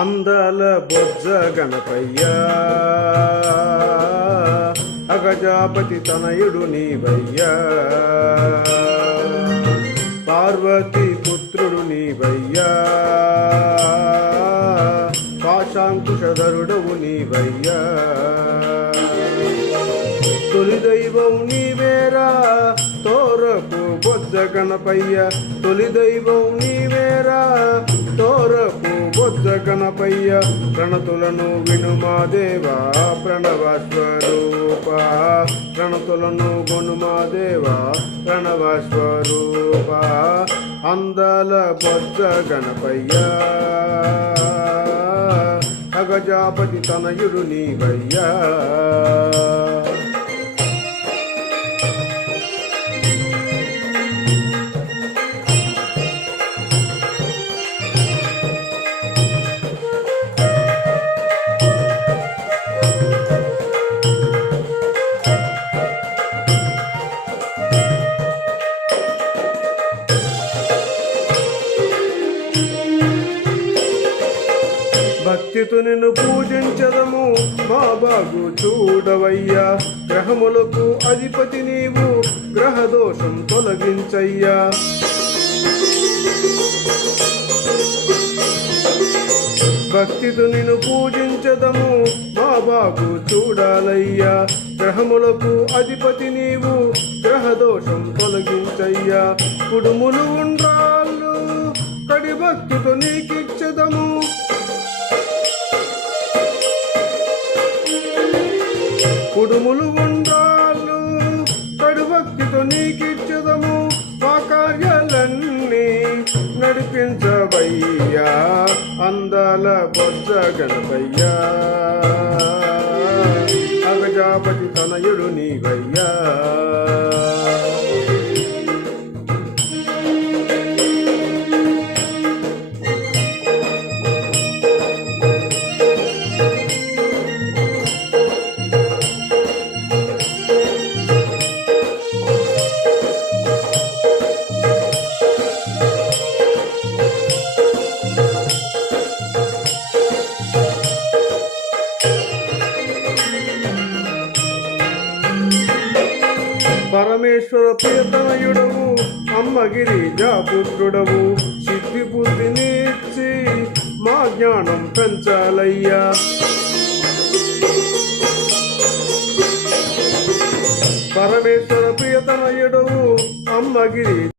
అందాల బొజ్జ గణపయ్య అగజాపతి తనయుడు నీవయ్యా, పార్వతీ పుత్రుడు నీవయ్యా, పాశాంకుశధరుడవు నీవయ్యా, తొలి దైవం నీవేరా తోరపు బొజ్జ గణపయ్య, తొలి దైవం నీవేరా తోరపు బొజ్జ గణపయ్య, ప్రణతులను వినుమా దేవా ప్రణవ స్వరూప, ప్రణతులను గొనుమా దేవా ప్రణవ స్వరూప, అందాల బొజ్జ గణపయ్య అగజాపతి తనయుడు నీవయ్యా. భక్తితో నిన్ను పూజించదము మా బాగు చూడవయ్యా, గ్రహములకు అధిపతి నీవు గ్రహ దోషం తొలగించయ్యా, భక్తితో నిన్ను పూజించదము మా బాగు చూడాలయ్యా, గ్రహములకు అధిపతి నీవు గ్రహ దోషం తొలగించయ్యా, కుడుములు ఉండ్రాళ్ళు కడి భక్తితో నీకిచ్చదము, కుడుములు ఉండ్రాళ్ళు కడు భక్తితో నీకిచ్చదము, మా కార్యాలన్నీ నడిపించవయ్యా, అందాల బొజ్జ గణపయ్యా అగజాపతి తనయుడు నీవయ్యా. పరమేశ్వర ప్రియతనయుడవు అమ్మగిరి జాపుత్రుడవు, సిద్ధి బుద్ధినిచ్చి మా జ్ఞానం పెంచాలయ్యా, పరమేశ్వర ప్రియతనయుడవు అమ్మగిరి